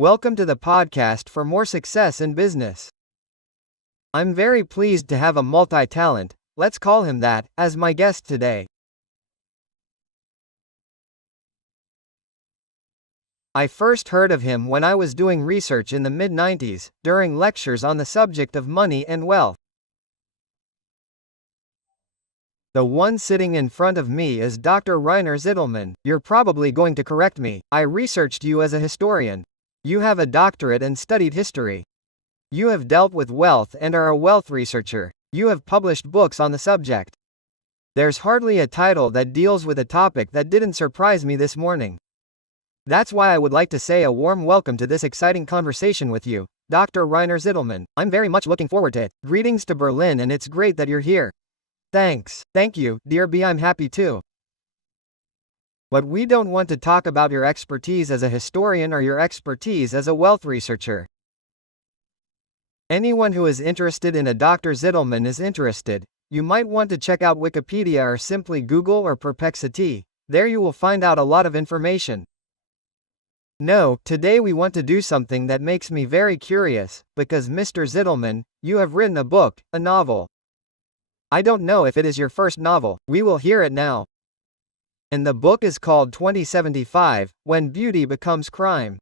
Welcome to the podcast for more success in business. I'm very pleased to have a multi-talent, let's call him that, as my guest today. I first heard of him when I was doing research in the mid-90s, during lectures on the subject of money and wealth. The one sitting in front of me is Dr. Rainer Zitelmann. You're probably going to correct me. I researched you as a historian. You have a doctorate and studied history. You have dealt with wealth and are a wealth researcher. You have published books on the subject. There's hardly a title that deals with a topic that didn't surprise me this morning. That's why I would like to say a warm welcome to this exciting conversation with you, Dr. Rainer Zitelmann. I'm very much looking forward to it. Greetings to Berlin, and it's great that you're here. Thanks. Thank you, dear B. I'm happy too. But we don't want to talk about your expertise as a historian or your expertise as a wealth researcher. Anyone who is interested in a Dr. Zitelmann is interested. You might want to check out Wikipedia or simply Google or Perplexity. There you will find out a lot of information. No, today we want to do something that makes me very curious, because Mr. Zitelmann, you have written a book, a novel. I don't know if it is your first novel, we will hear it now. And the book is called 2075, When Beauty Becomes Crime.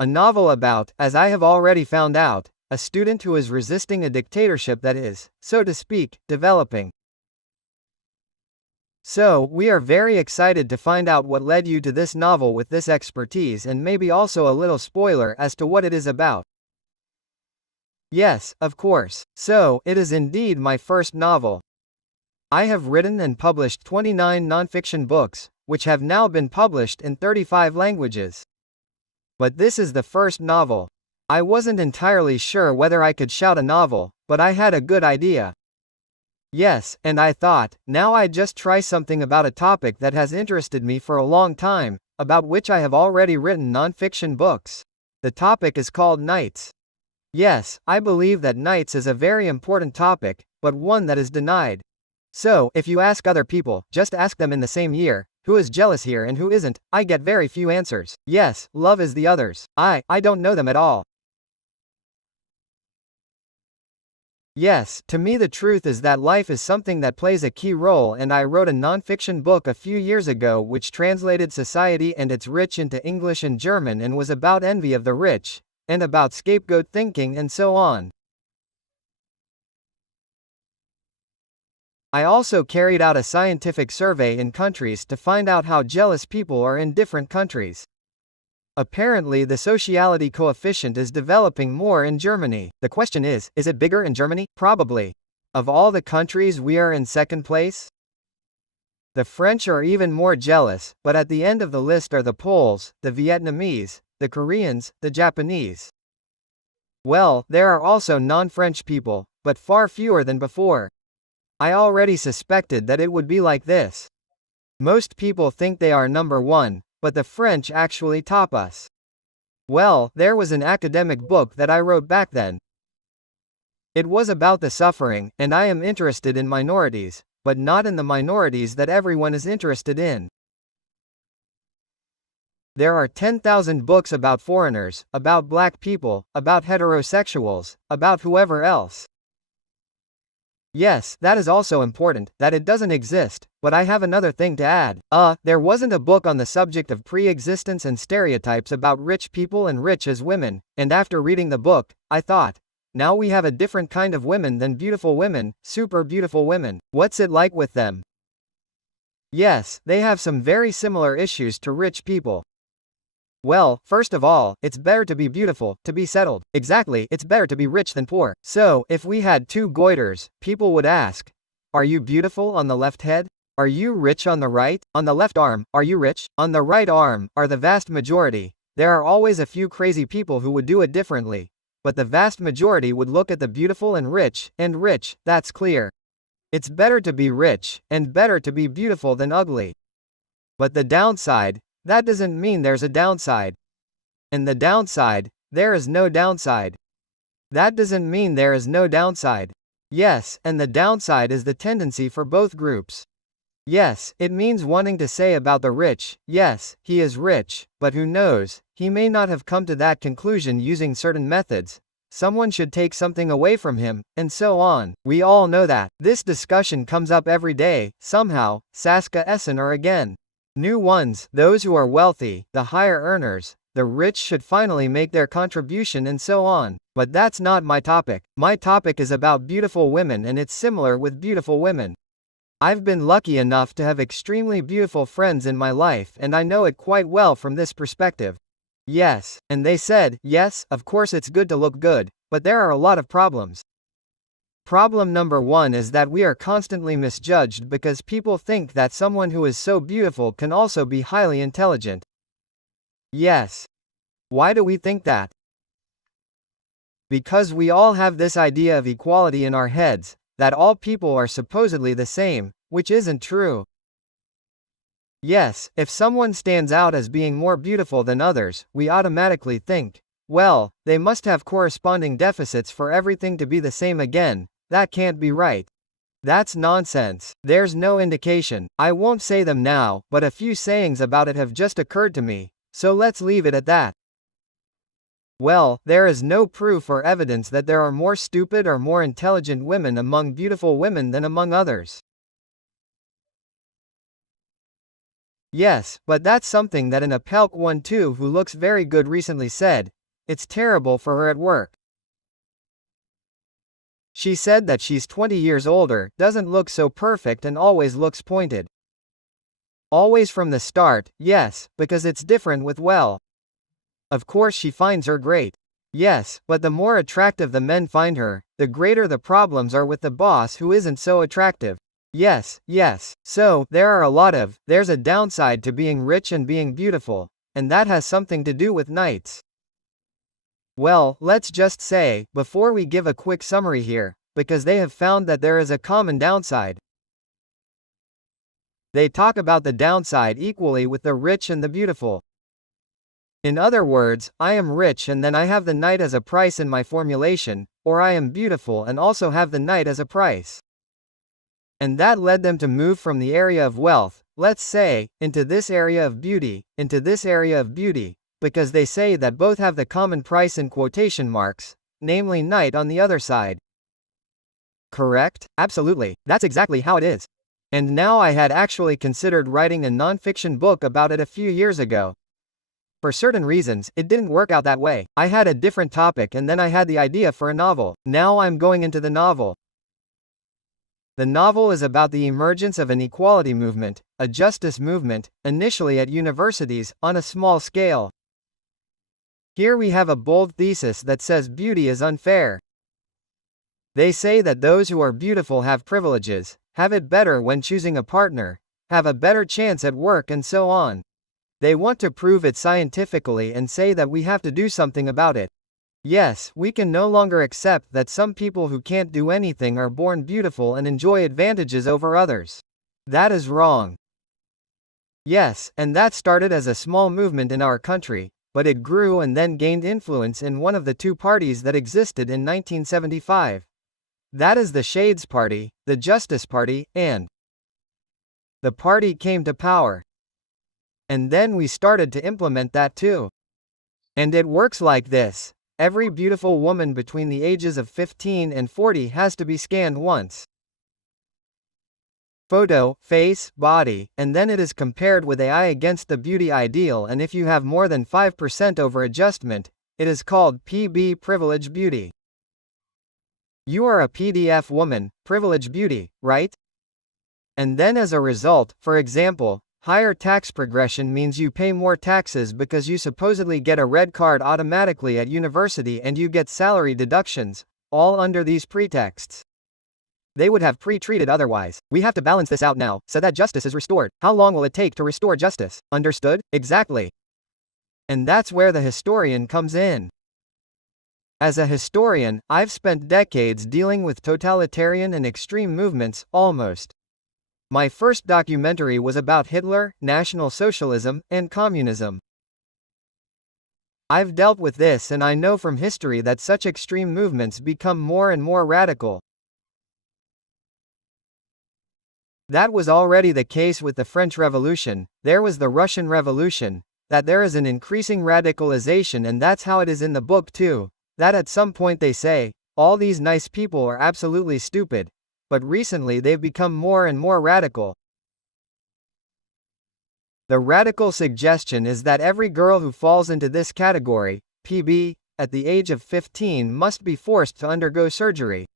A novel about, as I have already found out, a student who is resisting a dictatorship that is, so to speak, developing. So, we are very excited to find out what led you to this novel with this expertise and maybe also a little spoiler as to what it is about. Yes, of course. So, it is indeed my first novel. I have written and published 29 nonfiction books, which have now been published in 35 languages. But this is the first novel. I wasn't entirely sure whether I could shout a novel, but I had a good idea. Yes, and I thought, now I'd just try something about a topic that has interested me for a long time, about which I have already written nonfiction books. The topic is called Knights. Yes, I believe that Knights is a very important topic, but one that is denied. So, if you ask other people, just ask them in the same year, who is jealous here and who isn't, I get very few answers. Yes, love is the others. I don't know them at all. Yes, to me the truth is that life is something that plays a key role, and I wrote a nonfiction book a few years ago which translated Society and its Rich into English and German and was about envy of the rich, and about scapegoat thinking and so on. I also carried out a scientific survey in countries to find out how jealous people are in different countries. Apparently the sociality coefficient is developing more in Germany. The question is it bigger in Germany? Probably. Of all the countries we are in second place? The French are even more jealous, but at the end of the list are the Poles, the Vietnamese, the Koreans, the Japanese. Well, there are also non-French people, but far fewer than before. I already suspected that it would be like this. Most people think they are number one, but the French actually top us. Well, there was an academic book that I wrote back then. It was about the suffering, and I am interested in minorities, but not in the minorities that everyone is interested in. There are 10,000 books about foreigners, about black people, about heterosexuals, about whoever else. Yes, that is also important, that it doesn't exist, but I have another thing to add. There wasn't a book on the subject of pre-existence and stereotypes about rich people and rich as women, and after reading the book, I thought, now we have a different kind of women than beautiful women, super beautiful women. What's it like with them? Yes, they have some very similar issues to rich people. Well, first of all, it's better to be beautiful, to be settled. Exactly, it's better to be rich than poor. So, if we had two goiters, people would ask, are you beautiful on the left head? Are you rich on the right? On the left arm, are you rich? On the right arm, are the vast majority. There are always a few crazy people who would do it differently. But the vast majority would look at the beautiful and rich, that's clear. It's better to be rich, and better to be beautiful than ugly. But the downside, that doesn't mean there's a downside. And the downside, there is no downside. That doesn't mean there is no downside. Yes, and the downside is the tendency for both groups. Yes, it means wanting to say about the rich, yes, he is rich, but who knows, he may not have come to that conclusion using certain methods. Someone should take something away from him, and so on. We all know that. This discussion comes up every day, somehow, Saskia Essener again. New ones, those who are wealthy, the higher earners, the rich should finally make their contribution and so on. But that's not my topic. My topic is about beautiful women, and it's similar with beautiful women. I've been lucky enough to have extremely beautiful friends in my life, and I know it quite well from this perspective. Yes, and they said, yes, of course it's good to look good, but there are a lot of problems. Problem number one is that we are constantly misjudged because people think that someone who is so beautiful can also be highly intelligent. Yes. Why do we think that? Because we all have this idea of equality in our heads, that all people are supposedly the same, which isn't true. Yes, if someone stands out as being more beautiful than others, we automatically think, well, they must have corresponding deficits for everything to be the same again. That can't be right. That's nonsense. There's no indication. I won't say them now, but a few sayings about it have just occurred to me, so let's leave it at that. Well, there is no proof or evidence that there are more stupid or more intelligent women among beautiful women than among others. Yes, but that's something that an Apelk 1-2 who looks very good recently said. It's terrible for her at work. She said that she's 20 years older, doesn't look so perfect and always looks pointed. Always from the start, yes, because it's different with well. Of course she finds her great. Yes, but the more attractive the men find her, the greater the problems are with the boss who isn't so attractive. Yes, so, there's a downside to being rich and being beautiful, and that has something to do with nights. Well, let's just say, before we give a quick summary here, because they have found that there is a common downside. They talk about the downside equally with the rich and the beautiful. In other words, I am rich and then I have the night as a price in my formulation, or I am beautiful and also have the night as a price. And that led them to move from the area of wealth, let's say, into this area of beauty, because they say that both have the common price in quotation marks, namely night on the other side. Correct? Absolutely, that's exactly how it is. And now I had actually considered writing a non-fiction book about it a few years ago. For certain reasons, it didn't work out that way. I had a different topic and then I had the idea for a novel. Now I'm going into the novel. The novel is about the emergence of an equality movement, a justice movement, initially at universities, on a small scale. Here we have a bold thesis that says beauty is unfair. They say that those who are beautiful have privileges, have it better when choosing a partner, have a better chance at work and so on. They want to prove it scientifically and say that we have to do something about it. Yes, we can no longer accept that some people who can't do anything are born beautiful and enjoy advantages over others. That is wrong. Yes, and that started as a small movement in our country, but it grew and then gained influence in one of the two parties that existed in 1975. That is the Shades Party, the Justice Party, and the party came to power. And then we started to implement that too. And it works like this. Every beautiful woman between the ages of 15 and 40 has to be scanned once. Photo, face, body, and then it is compared with AI against the beauty ideal, and if you have more than 5% over adjustment, it is called PB privilege beauty. You are a PDF woman, privilege beauty, right? And then as a result, for example, higher tax progression means you pay more taxes because you supposedly get a red card automatically at university and you get salary deductions, all under these pretexts. They would have pre-treated otherwise. We have to balance this out now, so that justice is restored. How long will it take to restore justice? Understood? Exactly. And that's where the historian comes in. As a historian, I've spent decades dealing with totalitarian and extreme movements, almost. My first documentary was about Hitler, National Socialism, and communism. I've dealt with this and I know from history that such extreme movements become more and more radical. That was already the case with the French Revolution, there was the Russian Revolution, that there is an increasing radicalization, and that's how it is in the book too, that at some point they say, all these nice people are absolutely stupid, but recently they've become more and more radical. The radical suggestion is that every girl who falls into this category, PB, at the age of 15 must be forced to undergo surgery.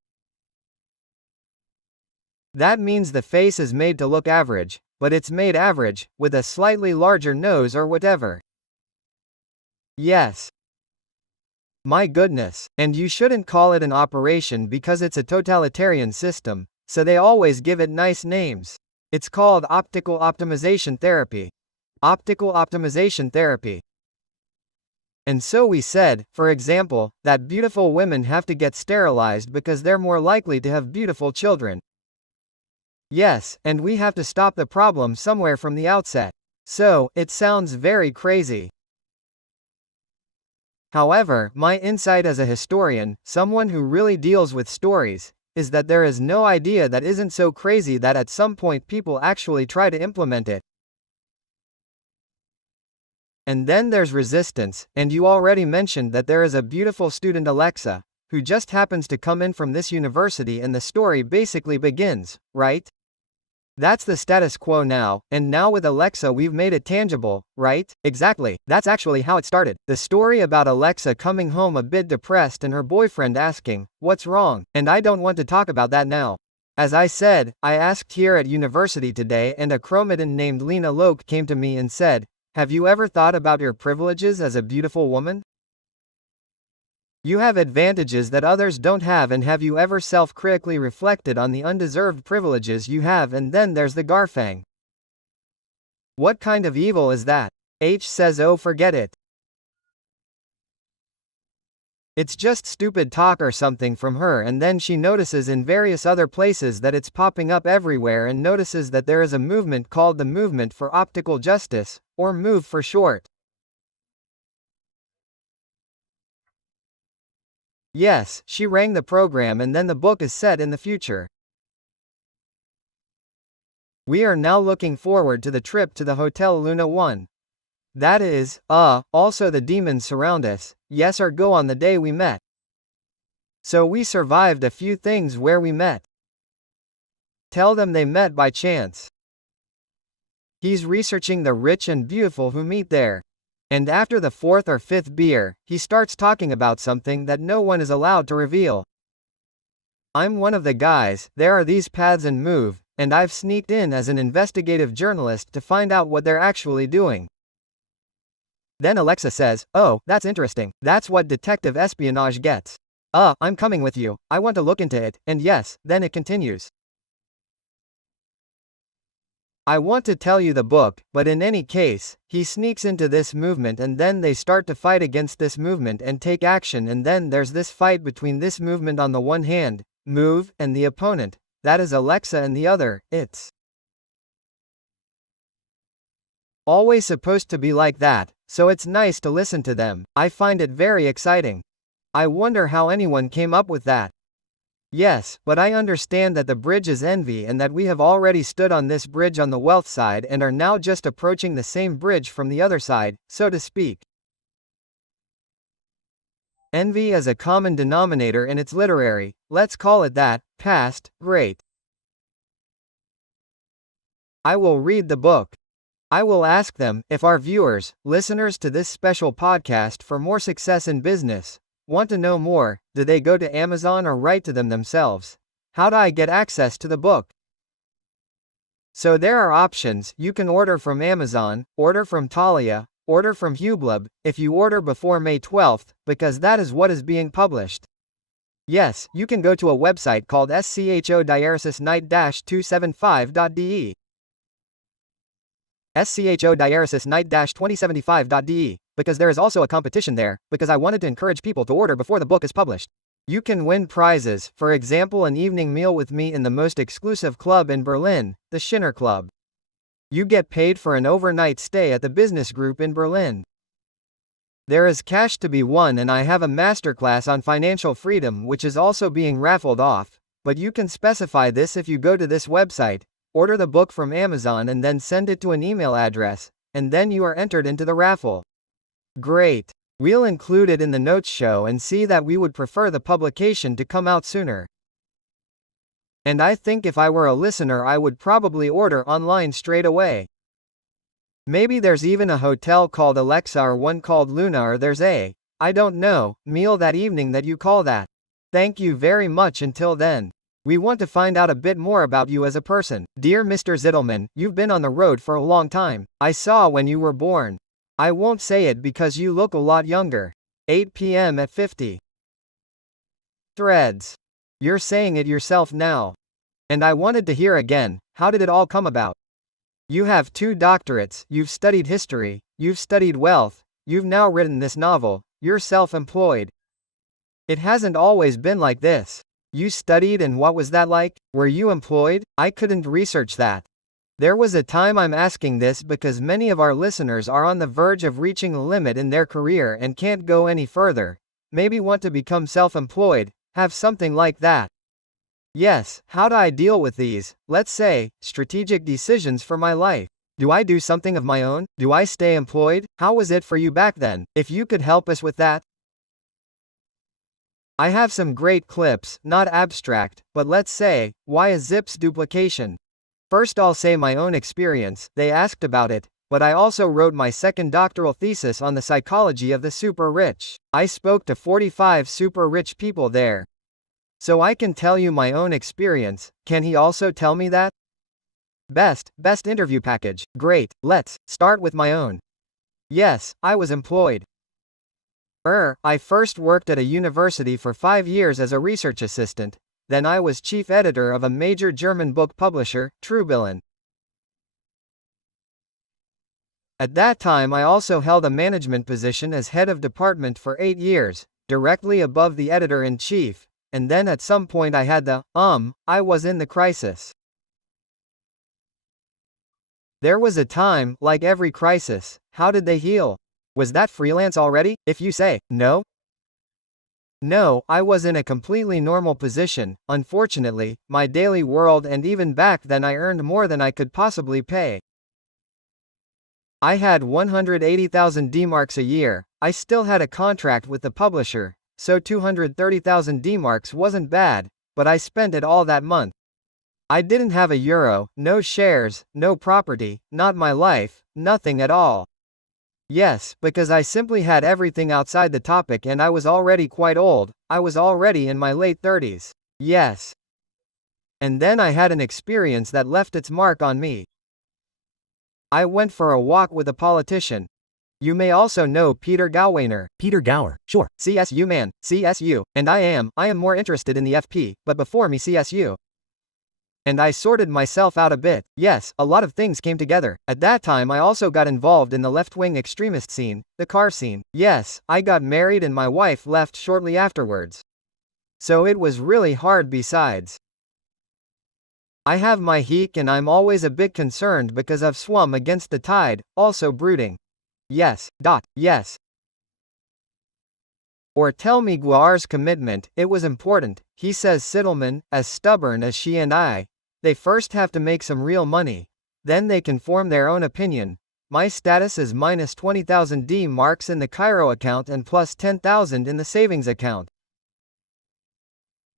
That means the face is made to look average, but it's made average, with a slightly larger nose or whatever. Yes. My goodness, and you shouldn't call it an operation because it's a totalitarian system, so they always give it nice names. It's called optical optimization therapy. Optical optimization therapy. And so we said, for example, that beautiful women have to get sterilized because they're more likely to have beautiful children. Yes, and we have to stop the problem somewhere from the outset. So, it sounds very crazy. However, my insight as a historian, someone who really deals with stories, is that there is no idea that isn't so crazy that at some point people actually try to implement it. And then there's resistance, and you already mentioned that there is a beautiful student, Alexa, who just happens to come in from this university, and the story basically begins, right? That's the status quo now, and now with Alexa we've made it tangible, right? Exactly, that's actually how it started. The story about Alexa coming home a bit depressed and her boyfriend asking, "What's wrong?" And I don't want to talk about that now. As I said, I asked here at university today, and a chromatin named Lena Loke came to me and said, "Have you ever thought about your privileges as a beautiful woman? You have advantages that others don't have, and have you ever self-critically reflected on the undeserved privileges you have?" And then there's the Garfang. What kind of evil is that? H says, oh, forget it. It's just stupid talk or something from her, and then she notices in various other places that it's popping up everywhere, and notices that there is a movement called the Movement for Optical Justice, or MOVE for short. Yes, she rang the program, and then the book is set in the future. We are now looking forward to the trip to the Hotel Luna 1. That is, also the demons surround us, yes, or go on the day we met. So we survived a few things where we met. Tell them they met by chance. He's researching the rich and beautiful who meet there. And after the fourth or fifth beer, he starts talking about something that no one is allowed to reveal. I'm one of the guys, there are these paths and MOVE, and I've sneaked in as an investigative journalist to find out what they're actually doing. Then Alexa says, oh, that's interesting, that's what detective espionage gets. I'm coming with you, I want to look into it, and yes, then it continues. I want to tell you the book, but in any case, he sneaks into this movement, and then they start to fight against this movement and take action, and then there's this fight between this movement on the one hand, MOVE, and the opponent, that is Alexa, and the other, it's always supposed to be like that, so it's nice to listen to them. I find it very exciting. I wonder how anyone came up with that. Yes, but I understand that the bridge is envy, and that we have already stood on this bridge on the wealth side and are now just approaching the same bridge from the other side, so to speak. Envy is a common denominator in its literary, let's call it that, past, great. I will read the book. I will ask them, if our viewers, listeners to this special podcast for more success in business, want to know more, do they go to Amazon or write to them themselves? How do I get access to the book? So there are options. You can order from Amazon, order from Thalia, order from Hublab, if you order before May 12th, because that is what is being published. Yes, you can go to a website called schodiarysisnight-275.de. schodiarysisnight-2075.de, because there is also a competition there, because I wanted to encourage people to order before the book is published. You can win prizes, for example an evening meal with me in the most exclusive club in Berlin, the Schinner Club. You get paid for an overnight stay at the business group in Berlin. There is cash to be won, and I have a masterclass on financial freedom which is also being raffled off, but you can specify this if you go to this website, order the book from Amazon and then send it to an email address, and then you are entered into the raffle. Great. We'll include it in the notes show and see that we would prefer the publication to come out sooner. And I think if I were a listener I would probably order online straight away. Maybe there's even a hotel called Alexa or one called Luna, or there's a, I don't know, meal that evening that you call that. Thank you very much. Until then, we want to find out a bit more about you as a person. Dear Mr. Zittelman, you've been on the road for a long time. I saw when you were born. I won't say it because you look a lot younger. 8 p.m. at 50. Threads. You're saying it yourself now. And I wanted to hear again, how did it all come about? You have 2 doctorates, you've studied history, you've studied wealth, you've now written this novel, you're self-employed. It hasn't always been like this. You studied, and what was that like? Were you employed? I couldn't research that. There was a time. I'm asking this because many of our listeners are on the verge of reaching a limit in their career and can't go any further. Maybe want to become self-employed, have something like that. Yes, how do I deal with these, let's say, strategic decisions for my life? Do I do something of my own? Do I stay employed? How was it for you back then? If you could help us with that. I have some great clips, not abstract, but let's say, why a Zips duplication? First I'll say my own experience. They asked about it, but I also wrote my second doctoral thesis on the psychology of the super rich. I spoke to 45 super rich people there. So I can tell you my own experience. Can he also tell me that? Best interview package. Great, let's start with my own. Yes, I was employed. I first worked at a university for 5 years as a research assistant, then I was chief editor of a major German book publisher, Truebillon. At that time I also held a management position as head of department for 8 years, directly above the editor-in-chief, and then at some point I had the, I was in the crisis. There was a time, like every crisis. How did they heal? Was that freelance already? If you say, no? No, I was in a completely normal position. Unfortunately, my daily world, and even back then I earned more than I could possibly pay. I had 180,000 D-marks a year. I still had a contract with the publisher, so 230,000 D-marks wasn't bad, but I spent it all that month. I didn't have a euro, no shares, no property, not my life, nothing at all. Yes, because I simply had everything outside the topic, and I was already quite old. I was already in my late 30s. Yes. And then I had an experience that left its mark on me. I went for a walk with a politician. You may also know Peter Gauweiner. Peter Gower, sure. CSU man, CSU, and I am more interested in the FP, but before me CSU. And I sorted myself out a bit. Yes, a lot of things came together. At that time I also got involved in the left-wing extremist scene, the car scene. Yes, I got married and my wife left shortly afterwards. So it was really hard. Besides, I have my heek and I'm always a bit concerned because I've swum against the tide, also brooding. Yes. Yes. Or tell me Guar's commitment, it was important. He says Zittelman, as stubborn as she and I, they first have to make some real money. Then they can form their own opinion. My status is minus 20,000 D-marks in the Cairo account and plus 10,000 in the savings account.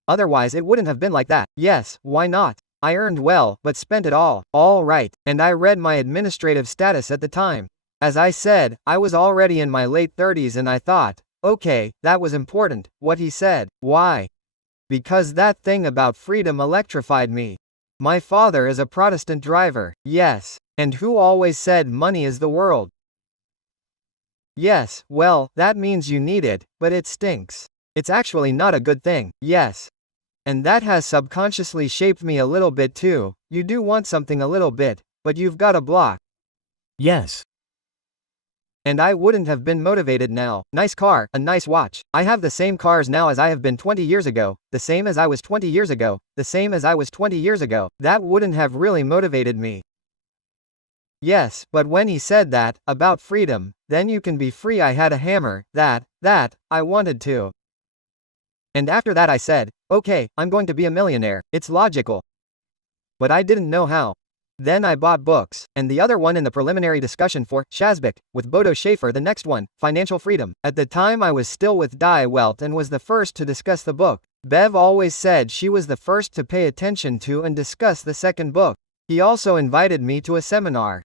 Otherwise it wouldn't have been like that. Yes, why not? I earned well, but spent it all right, and I read my administrative status at the time. As I said, I was already in my late 30s and I thought, okay, that was important, what he said. Why? Because that thing about freedom electrified me. My father is a Protestant driver, yes, and who always said money is the world. Yes, well, that means you need it, but it stinks. It's actually not a good thing, yes. And that has subconsciously shaped me a little bit too. You do want something a little bit, but you've got a block. Yes. And I wouldn't have been motivated now. Nice car, a nice watch. I have the same cars now as I have been 20 years ago, the same as I was 20 years ago, the same as I was 20 years ago. That wouldn't have really motivated me. Yes, but when he said that, about freedom, then you can be free, I had a hammer, that, I wanted to. And after that I said, okay, I'm going to be a millionaire, it's logical. But I didn't know how. Then I bought books, and the other one in the preliminary discussion for Shazbek, with Bodo Schaefer, the next one, Financial Freedom. At the time I was still with Die Welt and was the first to discuss the book. Bev always said she was the first to pay attention to and discuss the second book. He also invited me to a seminar.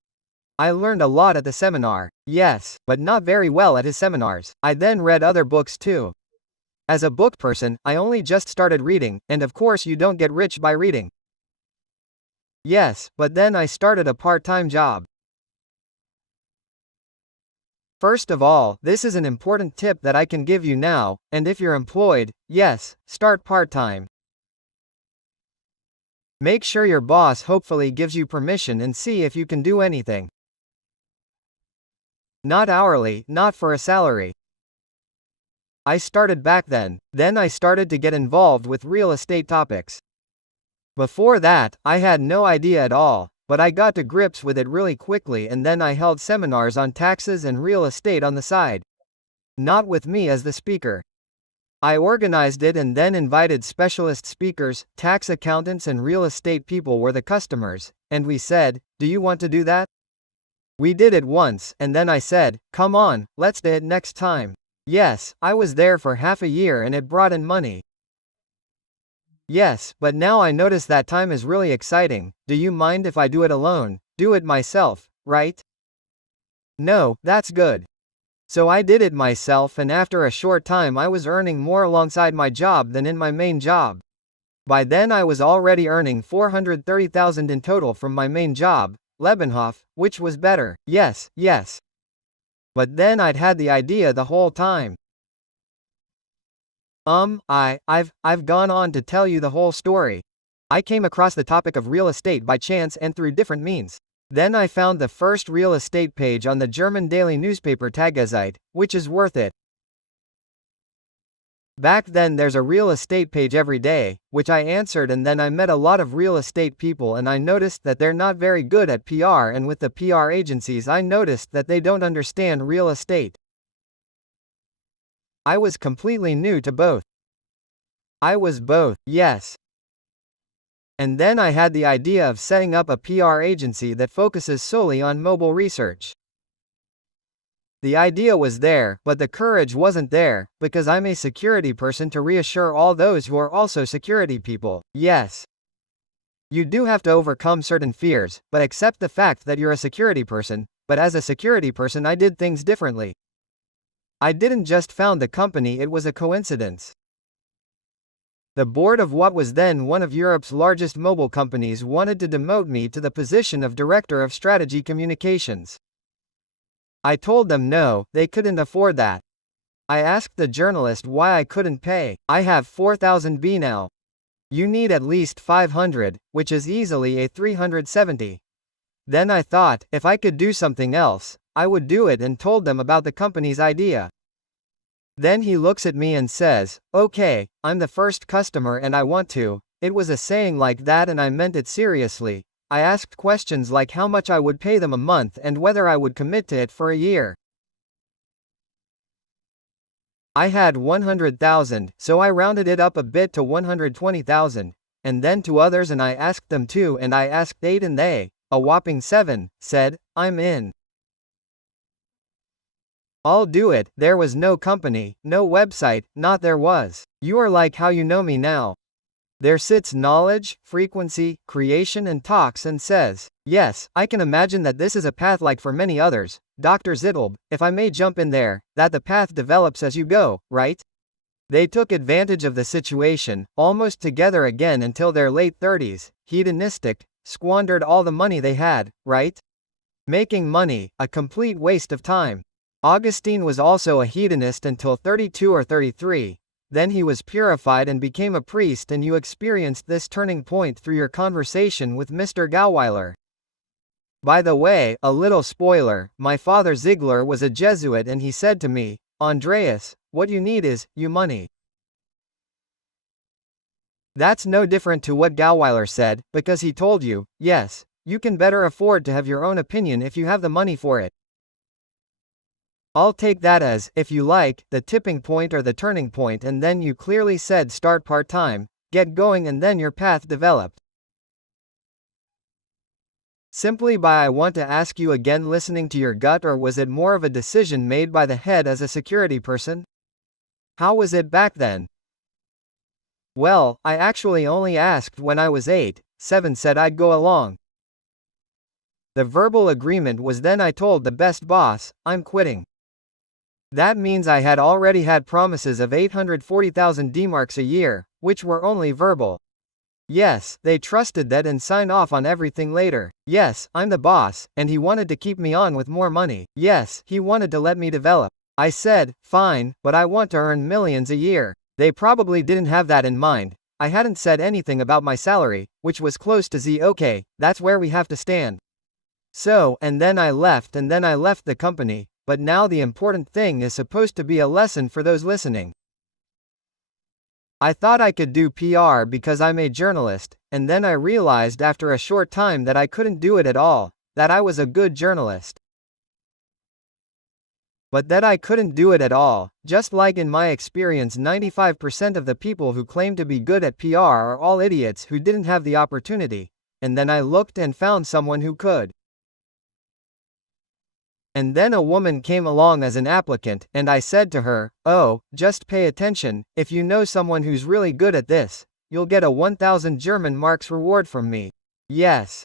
I learned a lot at the seminar, yes, but not very well at his seminars. I then read other books too. As a book person, I only just started reading, and of course you don't get rich by reading. Yes, but then I started a part-time job. First of all, this is an important tip that I can give you now, and if you're employed, yes, start part-time. Make sure your boss hopefully gives you permission and see if you can do anything. Not hourly, not for a salary. I started back then I started to get involved with real estate topics. Before that, I had no idea at all, but I got to grips with it really quickly, and then I held seminars on taxes and real estate on the side. Not with me as the speaker. I organized it and then invited specialist speakers, tax accountants and real estate people were the customers, and we said, "Do you want to do that?" We did it once, and then I said, "Come on, let's do it next time." Yes, I was there for half a year and it brought in money. Yes, but now I notice that time is really exciting. Do you mind if I do it alone? Do it myself, right? No, that's good. So I did it myself, and after a short time I was earning more alongside my job than in my main job. By then I was already earning 430,000 in total from my main job, Lebenhof, which was better. Yes. But then I'd had the idea the whole time. I've gone on to tell you the whole story. I came across the topic of real estate by chance and through different means. Then I found the first real estate page on the German daily newspaper Tageszeitschrift, which is worth it. Back then there's a real estate page every day, which I answered, and then I met a lot of real estate people and I noticed that they're not very good at PR, and with the PR agencies I noticed that they don't understand real estate. I was completely new to both. I was both, yes. And then I had the idea of setting up a PR agency that focuses solely on mobile research. The idea was there, but the courage wasn't there, because I'm a security person to reassure all those who are also security people. Yes. You do have to overcome certain fears, but accept the fact that you're a security person, but as a security person I did things differently. I didn't just found the company, it was a coincidence. The board of what was then one of Europe's largest mobile companies wanted to demote me to the position of Director of Strategy Communications. I told them no, they couldn't afford that. I asked the journalist why I couldn't pay. I have 4,000 B now. You need at least 500, which is easily a 370. Then I thought, if I could do something else, I would do it, and told them about the company's idea. Then he looks at me and says, "Okay, I'm the first customer and I want to." It was a saying like that and I meant it seriously. I asked questions like how much I would pay them a month and whether I would commit to it for a year. I had 100,000, so I rounded it up a bit to 120,000, and then to others, and I asked them too, and I asked 8 and they, a whopping 7, said, "I'm in. I'll do it." There was no company, no website, not there was. You are like how you know me now. There sits knowledge, frequency, creation and talks and says, "Yes, I can imagine that this is a path like for many others, Dr. Zittelb, if I may jump in there, that the path develops as you go, right?" They took advantage of the situation, almost together again until their late 30s, hedonistic, squandered all the money they had, right? Making money, a complete waste of time. Augustine was also a hedonist until 32 or 33, then he was purified and became a priest, and you experienced this turning point through your conversation with Mr. Gauweiler. By the way, a little spoiler, my father Ziegler was a Jesuit and he said to me, "Andreas, what you need is, you money." That's no different to what Gauweiler said, because he told you, yes, you can better afford to have your own opinion if you have the money for it. I'll take that as, if you like, the tipping point or the turning point, and then you clearly said start part-time, get going, and then your path developed. Simply by I want to ask you again, listening to your gut, or was it more of a decision made by the head as a security person? How was it back then? Well, I actually only asked when I was 8, 7, said I'd go along. The verbal agreement was then I told the best boss, I'm quitting. That means I had already had promises of 840,000 D-marks a year, which were only verbal. Yes, they trusted that and signed off on everything later. Yes, I'm the boss, and he wanted to keep me on with more money. Yes, he wanted to let me develop. I said, fine, but I want to earn millions a year. They probably didn't have that in mind. I hadn't said anything about my salary, which was close to Z. Okay, that's where we have to stand. So, and then I left the company, but now the important thing is supposed to be a lesson for those listening. I thought I could do PR because I'm a journalist, and then I realized after a short time that I couldn't do it at all, that I was a good journalist. But that I couldn't do it at all, just like in my experience 95% of the people who claim to be good at PR are all idiots who didn't have the opportunity, and then I looked and found someone who could. And then a woman came along as an applicant, and I said to her, oh, just pay attention, if you know someone who's really good at this, you'll get a 1,000 German marks reward from me. Yes.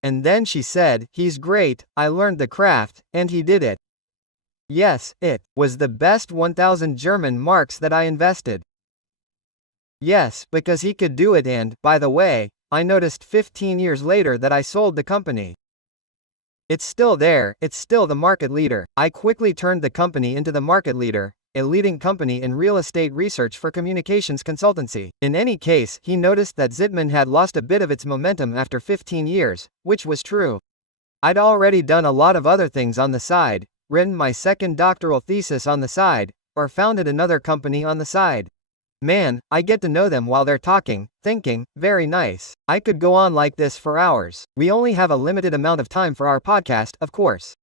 And then she said, he's great, I learned the craft, and he did it. Yes, it was the best 1,000 German marks that I invested. Yes, because he could do it, and, by the way, I noticed 15 years later that I sold the company. It's still there, it's still the market leader. I quickly turned the company into the market leader, a leading company in real estate research for communications consultancy. In any case, he noticed that Zittmann had lost a bit of its momentum after 15 years, which was true. I'd already done a lot of other things on the side, written my second doctoral thesis on the side, or founded another company on the side. Man, I get to know them while they're talking, thinking, very nice. I could go on like this for hours. We only have a limited amount of time for our podcast, of course.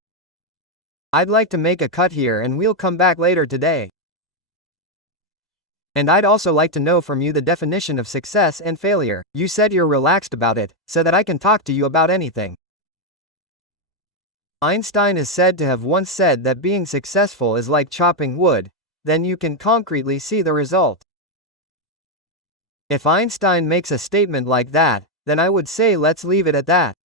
I'd like to make a cut here and we'll come back later today. And I'd also like to know from you the definition of success and failure. You said you're relaxed about it, so that I can talk to you about anything. Einstein is said to have once said that being successful is like chopping wood, then you can concretely see the result. If Einstein makes a statement like that, then I would say let's leave it at that.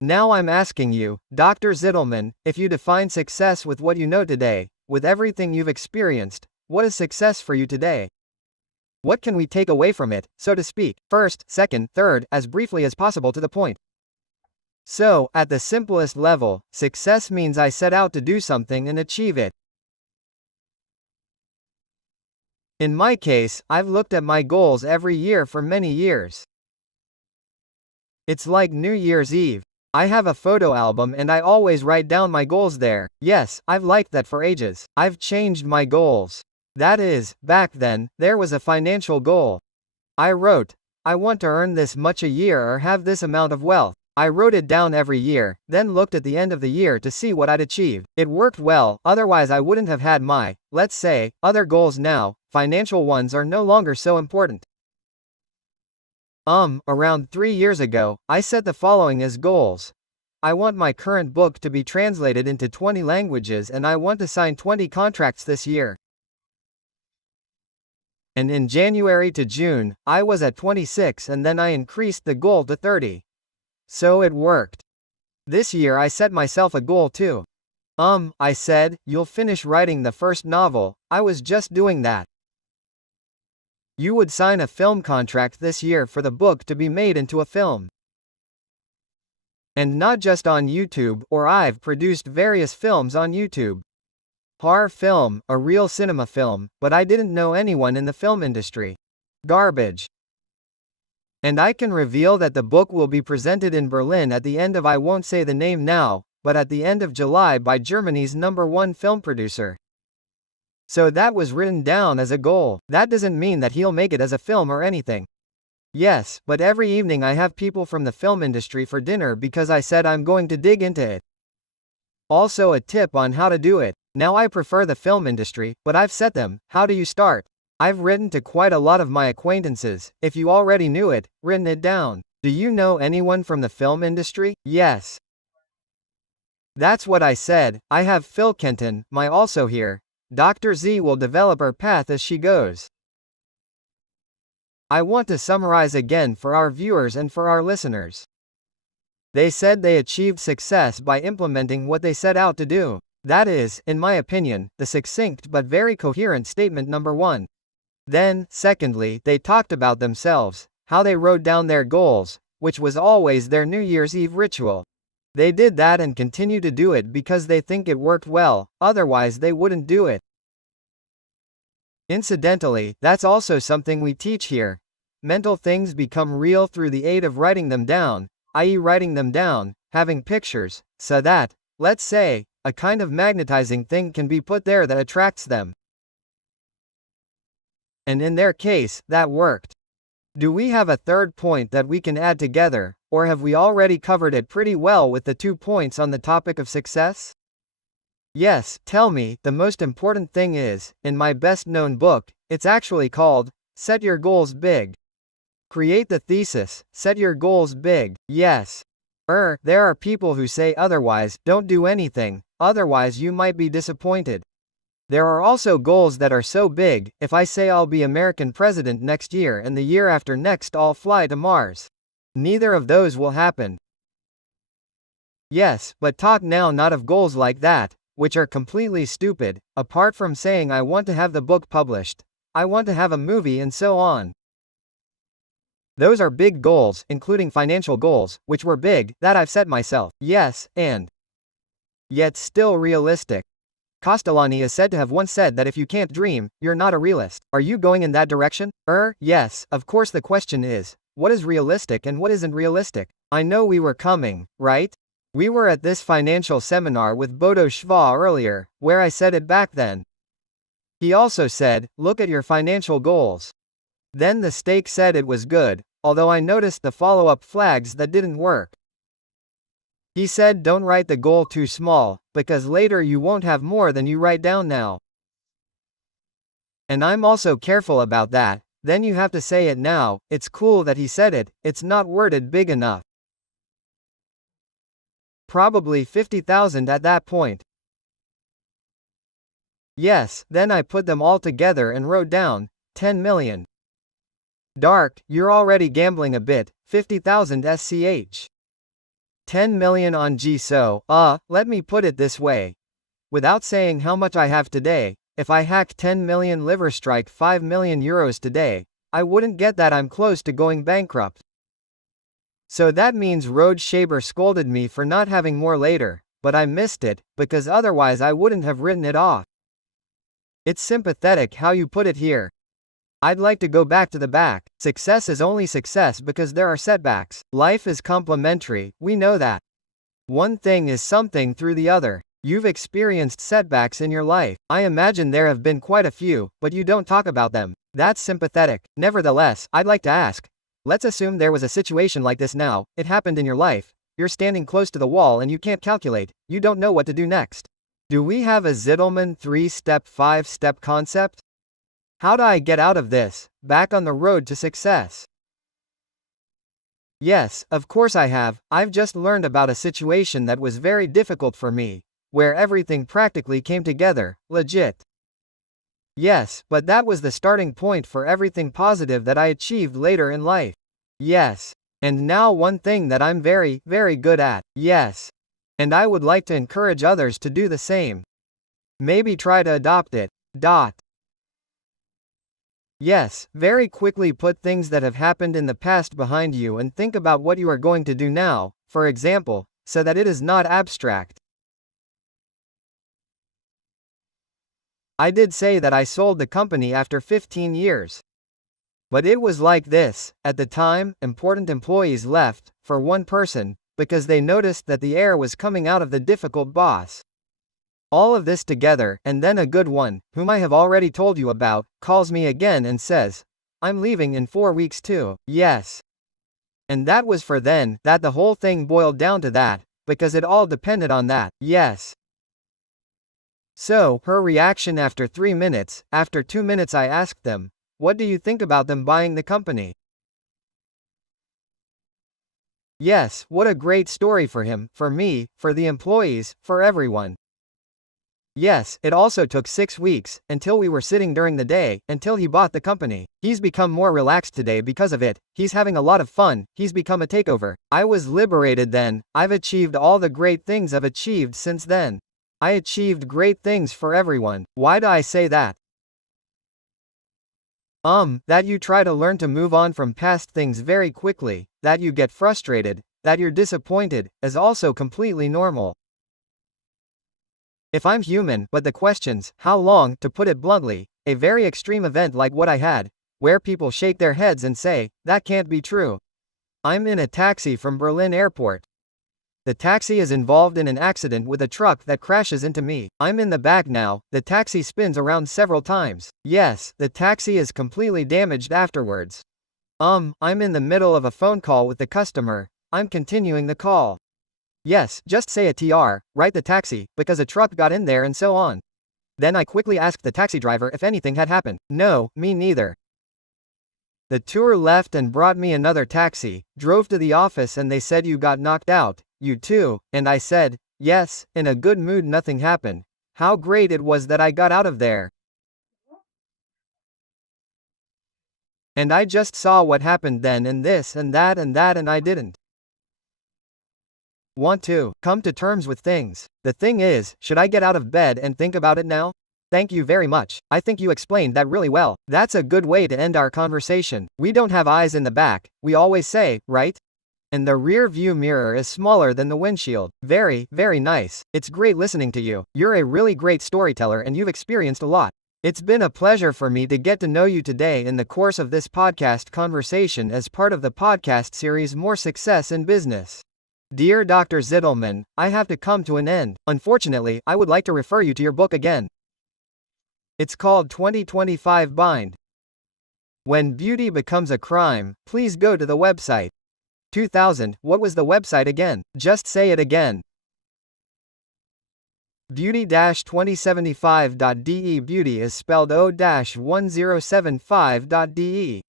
Now I'm asking you, Dr. Zitelmann, if you define success with what you know today, with everything you've experienced, what is success for you today? What can we take away from it, so to speak, first, second, third, as briefly as possible to the point? So, at the simplest level, success means I set out to do something and achieve it. In my case, I've looked at my goals every year for many years. It's like New Year's Eve. I have a photo album and I always write down my goals there. Yes, I've liked that for ages. I've changed my goals. That is, back then, there was a financial goal. I wrote, I want to earn this much a year or have this amount of wealth. I wrote it down every year, then looked at the end of the year to see what I'd achieved. It worked well, otherwise I wouldn't have had my, let's say, other goals now. Financial ones are no longer so important. Around 3 years ago, I set the following as goals. I want my current book to be translated into 20 languages and I want to sign 20 contracts this year. And in January to June, I was at 26 and then I increased the goal to 30. So it worked. This year I set myself a goal too. I said, you'll finish writing the first novel. I was just doing that. You would sign a film contract this year for the book to be made into a film. And not just on YouTube, or I've produced various films on YouTube. Horror film, a real cinema film, but I didn't know anyone in the film industry. Garbage. And I can reveal that the book will be presented in Berlin at the end of, I won't say the name now, but at the end of July by Germany's #1 film producer. So that was written down as a goal. That doesn't mean that he'll make it as a film or anything. Yes, but every evening I have people from the film industry for dinner because I said I'm going to dig into it. Also a tip on how to do it. Now I prefer the film industry, but I've set them. How do you start? I've written to quite a lot of my acquaintances. If you already knew it, written it down. Do you know anyone from the film industry? Yes. That's what I said. I have Phil Kenton, my also here. Dr. Z will develop her path as she goes. I want to summarize again for our viewers and for our listeners. They said they achieved success by implementing what they set out to do. That is, in my opinion, the succinct but very coherent statement number one. Then, secondly, they talked about themselves, how they wrote down their goals, which was always their New Year's Eve ritual. They did that and continue to do it because they think it worked well, otherwise they wouldn't do it. Incidentally, that's also something we teach here. Mental things become real through the aid of writing them down, i.e. writing them down, having pictures, so that, let's say, a kind of magnetizing thing can be put there that attracts them. And in their case, that worked. Do we have a third point that we can add together, or have we already covered it pretty well with the 2 points on the topic of success? Yes, tell me, the most important thing is, in my best known book, it's actually called, Set Your Goals Big. Create the thesis, set your goals big, yes. There are people who say otherwise, don't do anything, otherwise you might be disappointed. There are also goals that are so big, if I say I'll be American president next year and the year after next I'll fly to Mars. Neither of those will happen. Yes, but talk now not of goals like that, which are completely stupid, apart from saying I want to have the book published, I want to have a movie and so on. Those are big goals, including financial goals, which were big, that I've set myself, yes, and yet still realistic. Castellani is said to have once said that if you can't dream, you're not a realist. Are you going in that direction? Yes, of course the question is, what is realistic and what isn't realistic? I know we were coming, right? We were at this financial seminar with Bodo Schwa earlier, where I said it back then. He also said, look at your financial goals. Then the stake said it was good, although I noticed the follow-up flags that didn't work. He said don't write the goal too small, because later you won't have more than you write down now. And I'm also careful about that, then you have to say it now, it's cool that he said it, it's not worded big enough. Probably 50,000 at that point. Yes, then I put them all together and wrote down, 10 million. Dark, you're already gambling a bit, 50,000 SCH. 10 million on G. So, let me put it this way. Without saying how much I have today, if I hack 10 million liver strike 5 million euros today, I wouldn't get that. I'm close to going bankrupt. So that means Rode Shaber scolded me for not having more later, but I missed it, because otherwise I wouldn't have written it off. It's sympathetic how you put it here. I'd like to go back to the back. Success is only success because there are setbacks. Life is complementary, we know that. One thing is something through the other. You've experienced setbacks in your life. I imagine there have been quite a few, but you don't talk about them. That's sympathetic. Nevertheless, I'd like to ask. Let's assume there was a situation like this now, it happened in your life. You're standing close to the wall and you can't calculate, you don't know what to do next. Do we have a Zitelmann 3-step, 5-step concept? How do I get out of this, back on the road to success? Yes, of course I have. I've just learned about a situation that was very difficult for me, where everything practically came together, legit. Yes, but that was the starting point for everything positive that I achieved later in life. Yes. And now one thing that I'm very, very good at. Yes. And I would like to encourage others to do the same. Maybe try to adopt it. Yes, very quickly put things that have happened in the past behind you and think about what you are going to do now, for example, so that it is not abstract. I did say that I sold the company after 15 years. But it was like this. At the time, important employees left, for one person, because they noticed that the air was coming out of the difficult boss. All of this together, and then a good one, whom I have already told you about, calls me again and says, I'm leaving in 4 weeks too. Yes. And that was for then, that the whole thing boiled down to that, because it all depended on that. Yes. So, her reaction after 3 minutes, after 2 minutes I asked them, what do you think about them buying the company? Yes, what a great story for him, for me, for the employees, for everyone. Yes, it also took 6 weeks, until we were sitting during the day, until he bought the company. He's become more relaxed today because of it, he's having a lot of fun, he's become a takeover. I was liberated then, I've achieved all the great things I've achieved since then. I achieved great things for everyone. Why do I say that? That you try to learn to move on from past things very quickly, that you get frustrated, that you're disappointed, is also completely normal. If I'm human, but the questions, how long, to put it bluntly, a very extreme event like what I had, where people shake their heads and say, that can't be true. I'm in a taxi from Berlin airport. The taxi is involved in an accident with a truck that crashes into me. I'm in the back now, the taxi spins around several times. Yes, the taxi is completely damaged afterwards. I'm in the middle of a phone call with the customer, I'm continuing the call. Yes, just say a TR, right, the taxi, because a truck got in there and so on. Then I quickly asked the taxi driver if anything had happened. No, me neither. The tour left and brought me another taxi, drove to the office and they said you got knocked out, you too, and I said, yes, in a good mood, nothing happened. How great it was that I got out of there. And I just saw what happened then and this and that and I didn't want to come to terms with things. The thing is, should I get out of bed and think about it now? Thank you very much. I think you explained that really well. That's a good way to end our conversation. We don't have eyes in the back, we always say, right? And the rear view mirror is smaller than the windshield. Very, very nice. It's great listening to you. You're a really great storyteller and you've experienced a lot. It's been a pleasure for me to get to know you today in the course of this podcast conversation as part of the podcast series More Success in Business. Dear Dr. Zitelmann, I have to come to an end. Unfortunately, I would like to refer you to your book again. It's called 2025 Bind. When Beauty Becomes a Crime, please go to the website. 2000, what was the website again? Just say it again. Beauty-2075.de. Beauty is spelled O-1075.de.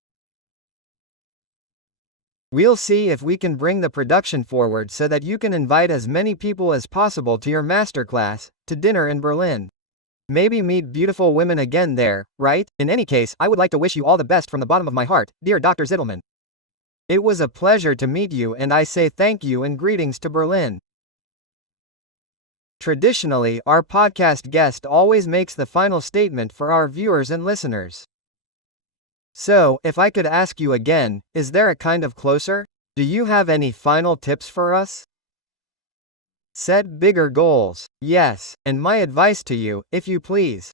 We'll see if we can bring the production forward so that you can invite as many people as possible to your masterclass, to dinner in Berlin. Maybe meet beautiful women again there, right? In any case, I would like to wish you all the best from the bottom of my heart, dear Dr. Zitelmann. It was a pleasure to meet you and I say thank you and greetings to Berlin. Traditionally, our podcast guest always makes the final statement for our viewers and listeners. So, if I could ask you again, is there a kind of closer? Do you have any final tips for us? Set bigger goals. Yes, and my advice to you, if you please.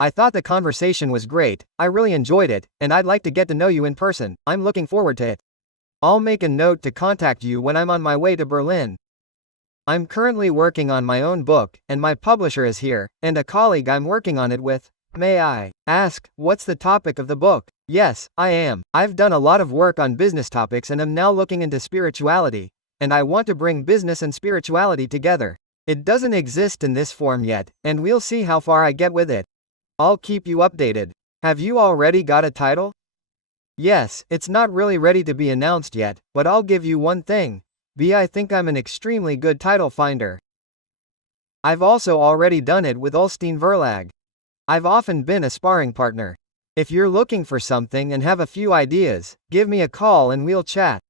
I thought the conversation was great, I really enjoyed it, and I'd like to get to know you in person. I'm looking forward to it. I'll make a note to contact you when I'm on my way to Berlin. I'm currently working on my own book, and my publisher is here, and a colleague I'm working on it with. May I ask, what's the topic of the book? Yes, I am. I've done a lot of work on business topics and am now looking into spirituality, and I want to bring business and spirituality together. It doesn't exist in this form yet, and we'll see how far I get with it. I'll keep you updated. Have you already got a title? Yes, it's not really ready to be announced yet, but I'll give you one thing. I think I'm an extremely good title finder. I've also already done it with Ulstein Verlag. I've often been a sparring partner. If you're looking for something and have a few ideas, give me a call and we'll chat.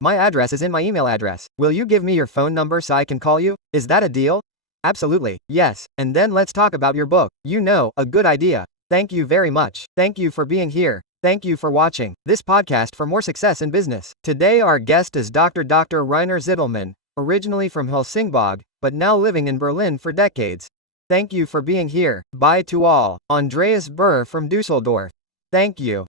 My address is in my email address. Will you give me your phone number so I can call you? Is that a deal? Absolutely, yes, and then let's talk about your book. You know, a good idea. Thank you very much. Thank you for being here. Thank you for watching this podcast for more success in business. Today our guest is Dr. Rainer Zitelmann, originally from Helsingborg, but now living in Berlin for decades. Thank you for being here. Bye to all. Andreas Burr from Dusseldorf. Thank you.